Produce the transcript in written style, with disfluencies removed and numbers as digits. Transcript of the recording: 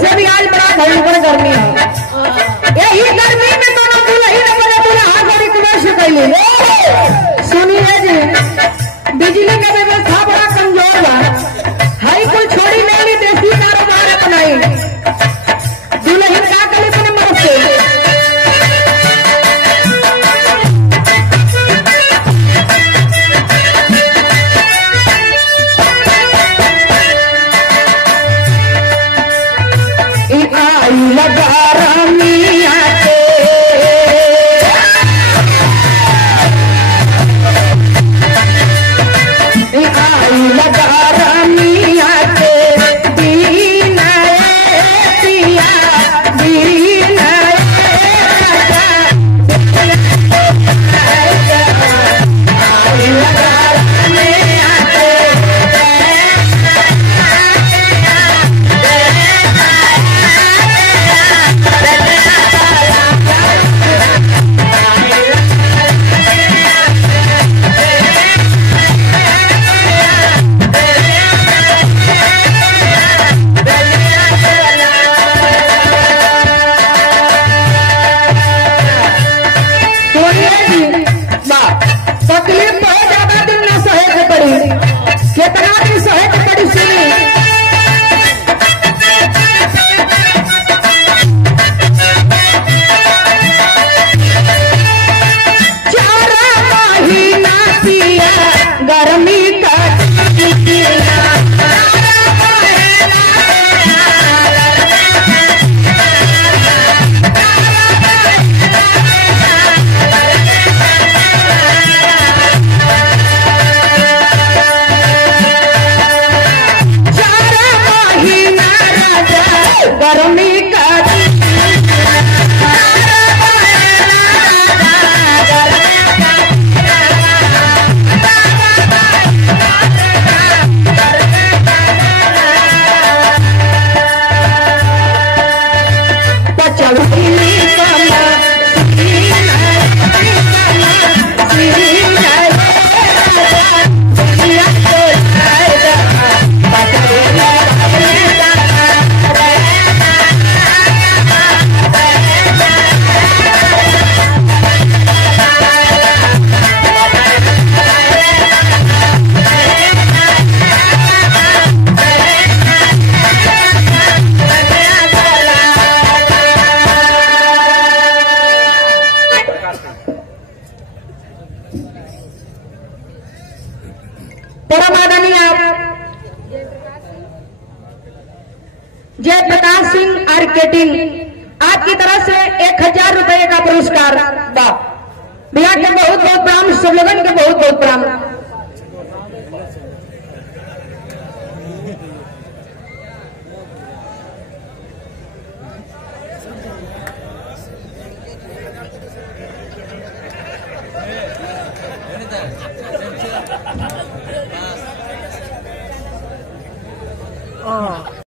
वैसे भी आज बड़ा भयंकर गर्मी है। यही गर्मी में दोनों दुल्हन अपने दुल्हा को रिक्वेस्ट कैली। सुनिए जी, बिजली का व्यवस्था बड़ा कमजोर बा, हाई कुल छोड़ी नहीं देसी कारोबार अपनाई। दुल्हन का कली अपने मर्द से लगा रामिया के लगा रामिया के दीन पिया दीन तकलीफ बहुत ज्यादा दिन न सहे के पड़ी। कितना दिन सहे के पड़ी सुनी। चार महीना पिया गर्मी का गर्मी का परम आदरणीय जयप्रकाश सिंह मार्केटिंग आपकी तरफ से 1000 रुपए का पुरस्कार बा। भैया के बहुत बहुत प्रणाम, सब लोगों के बहुत बहुत प्रणाम। Oh.